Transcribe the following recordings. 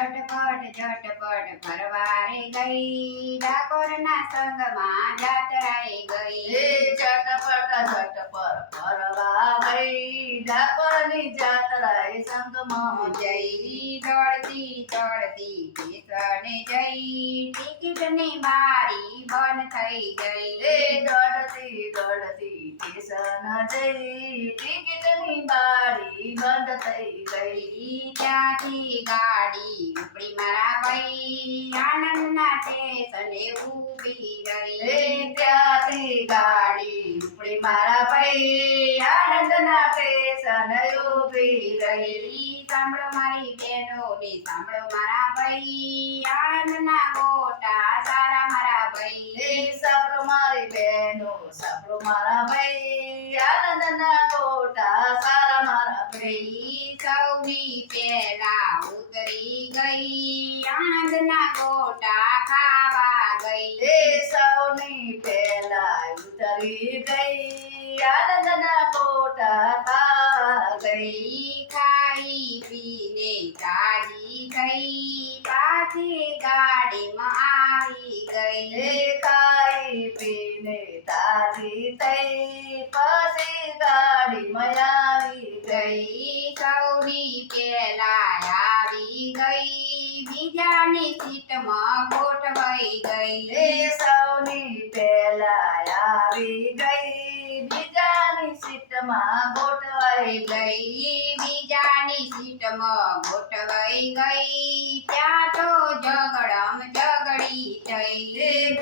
ઝટપટ ઝટપટ ફરવારે ગઈ, ડાકોરના સંગમાં જાત્રાએ ગઈ. ઝટપટ ઝટપટ ફરવા ગઈ, ડાકોરની જાત્રાએ સંગમાં જઈ. દોડતી દોડતી સ્ટેશને જઈ, ટિકિટની બારી બંધ થઈ ગઈ. દોડતી દોડતી સ્ટેશન જઈ, ટિકિટની બારી બંધ થઈ ગઈ. ત્યાંથી ગાડી ઉપડી મારા ભાઈ, આનંદના સ્ટેશને ઊભી રહી. ત્યાંથી ગાડી ઉપડી મારા ભાઈ, આનંદના સ્ટેશન ઊભી રહી. સાંભળો મારી બહેનો ને સાંભળો મારા ભાઈ, આનંદના ગોટા સારા મારા ભાઈ. સાંભળો મારી બહેનો, સાંભળો મારા ભાઈ, આનંદના ગોટા સારા મારા ભાઈ. સૌની પહેલા ઉતરી ગઈ, આનંદના ગોટા ખાવા ગઈ. સૌની પહેલા ઉતરી ગઈ, આનંદના ગોટા ખાવા ગઈ. ખાઈ પીને તાજી થઈ, પાછી ગાડીમાં આવી ગઈ. ખાઈ પીને તાજી થઈ, પછી ગાડીમાં આવી ગઈ. સૌની પહેલા આવી ગઈ, બીજાની સીટમાં ગોઠવાઈ ગઈ. સૌની પહેલા આવી ગઈ, બીજાની સીટમાં ગોઠવાઈ ગઈ. બીજાની સીટમાં ગોઠવાઈ ગઈ, ત્યાં તો ઝઘડમ ઝઘડી થઈ.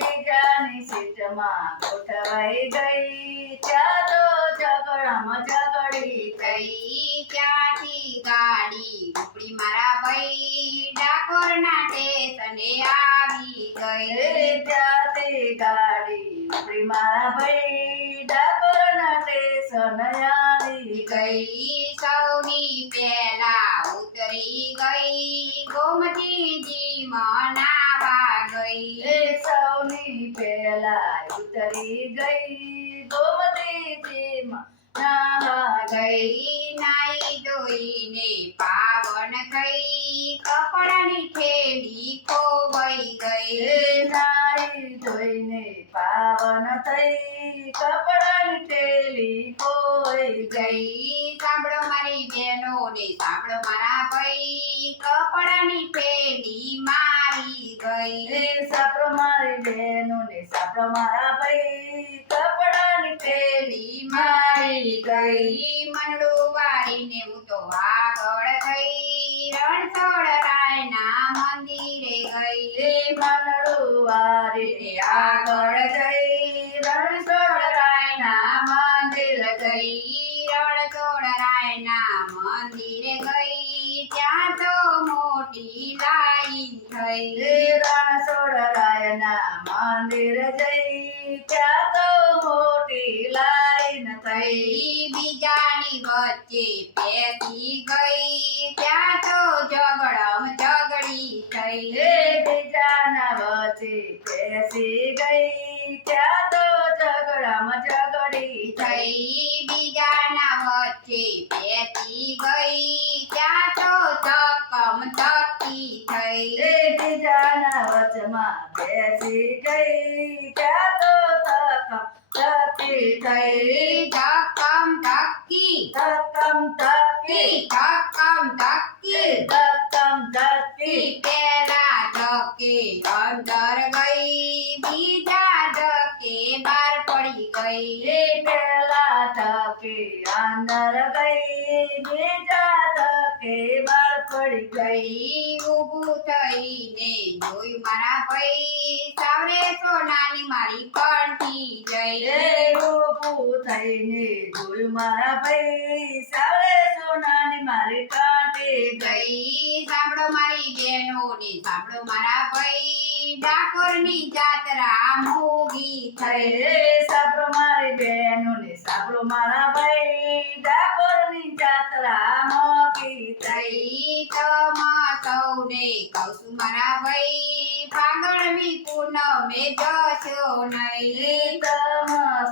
બીજાની સીટમાં ગોઠવાઈ ગઈ, ત્યાં તો ઝઘડામાં ઝઘડી થઈ. ત્યાંથી ગાડી ઉપડી મારા ભાઈ, ડાકોરના સ્ટેશને આવી ગઈ. ત્યાંથી ગાડી ઉપડી મારા ભાઈ, ડાકોરના સ્ટેશન આવી ગઈ. સૌની પહેલા ઉતરી ગઈ, ગોમતીજીમાં નાવા ગઈ. સૌની પહેલા ઉતરી ગઈ, ગોમતીજીમાં નાવા ગઈ. નાઈ ધોઈને પાવન થઈ, કપડાની થેલી ખોવાઈ ગઈ. નાઈ ધોઈને પાવન થઈ, કપડાની થેલી ખોઈ ગઈ. સાંભળો મારી બહેનો ને સાંભળો મારા ભાઈ, કપડાની થેલી મારી ગઈ. સાંભળો મારી બહેનો ને સાંભળો મારા ભાઈ, કપડાની થેલી મારી ગઈ. મનડું વાળીને હું તો આગળ થઈ, રણછોડરાયના મંદિરે ગઈ. મનડું વારીને આગળ જઈ, રણછોડરાયના મંદિર ગઈ. રણછોડરાયના મંદિરે ગઈ, ત્યાં તો મોટી લાઈન થઈ. રણછોડરાયના મંદિર જઈ, ત્યાં તો મોટી લાઈન થઈ. બીજાની વચ્ચે બેસી ગઈ, ત્યાં તો ઝઘડમ ઝઘડી થઈ. બીજાના વચ્ચે બેસી ગઈ, ત્યાં તો ઝઘડામાં ઝઘડી થઈ. બીજાના વચ્ચે બેસી ગઈ, ત્યાં તો ધક્કમ ધક્કી થઈ. બીજાના વચમાં બેસી ગઈ, ત્યાં તો ધક્કી થઈ. ધક્કમ ધક્કી ધક્કમ ધક્કી, ધક્કમ ધક્કી. ધક્કમ ધક્કી. પેલા ધકે અંદર ગઈ, બીજા ધકે બહાર પડી ગઈ. પેલા ધકે અંદર ગઈ, બીજા ધકે બહાર પડી ગઈ. ઊભું થઈને જોયું મારા ભાઈ, સાવરે સોનાની મારી કંઠી જઈ. ઊભું થઈને જોયું મારા ભાઈ, સાવરે સોનાની મારી કાંઠે ગઈ. સાંભળો મારી બહેનો ને સાંભળો મારા ભાઈ, ડાકોરની જાત્રા મોગી થઈ. સાંભળો મારી બહેનો ને સાંભળો મારા ભાઈ, ડાકોરની જાત્રા મોગી થઈ. તમા સૌને કહું છું મારા ભાઈ, ફાગણવી પૂનમે જશો નહીં.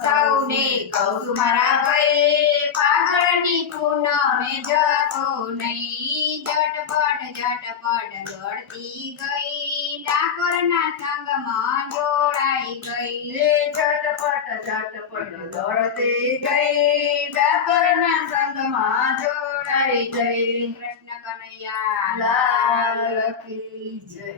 સૌને કહું છું મારા ભાઈ, ફાગણની પૂનમે જશો નહીં. ઝટપટ ઝટપટ દોડ દોડતી ગઈ ડાકોરના સંગમાં જોડાઈ ગઈ એ ઝટપટ ઝટપટ દોડતી ગઈ ડાકોરના સંગમાં જોડાઈ ગઈ કૃષ્ણ કનૈયા લાલ કી જય